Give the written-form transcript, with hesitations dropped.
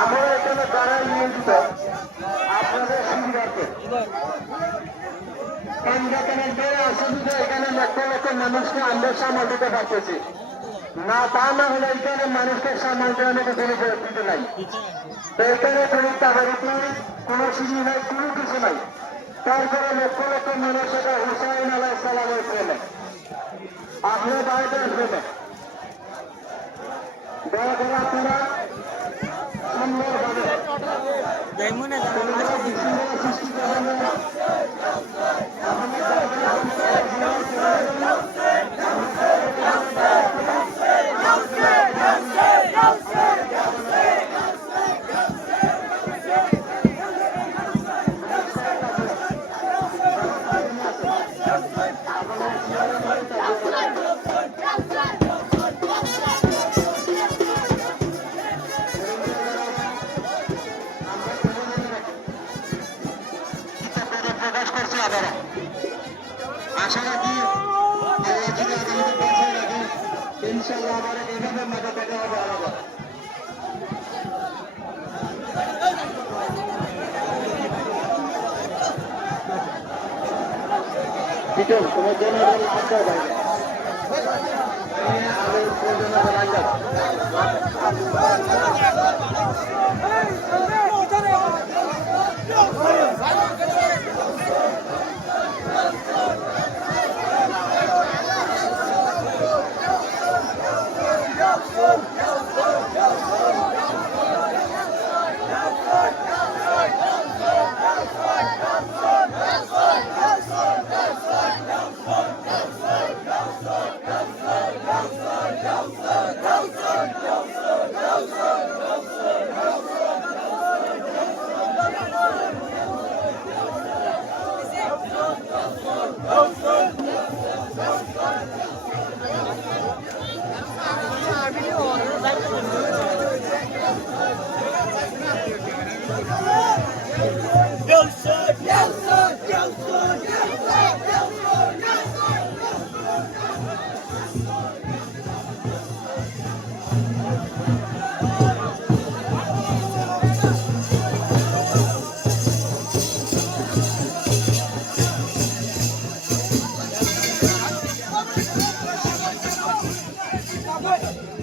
আমরা এখানে যারা নিয়োজিত আপনাদের সুবিধার্থে এখানে লক্ষ লক্ষ মানুষকে আমরা সামাল দিতে পারতেছি না, তা না হলে এখানে মানুষকে সামাল দেওয়ার মতো কোনো পরিস্থিতি নাই। তো এখানে কোনো তাগারিক নাই, কোনো সিঁড়ি নাই, কোনো কিছু নাই। তারপরে লক্ষ লক্ষ মানুষ এটা হুসাইন আলাইহিস সালামের প্রেমে আপনি বাড়িতে আসবেন। দয়া করে আপনারা সুন্দরভাবে সৃষ্টি করবেন। আশা রাখি ইনশাল্লাহ আবার এইভাবে মাথা দেখা হবে আলাদা। তোমার জন্য Good.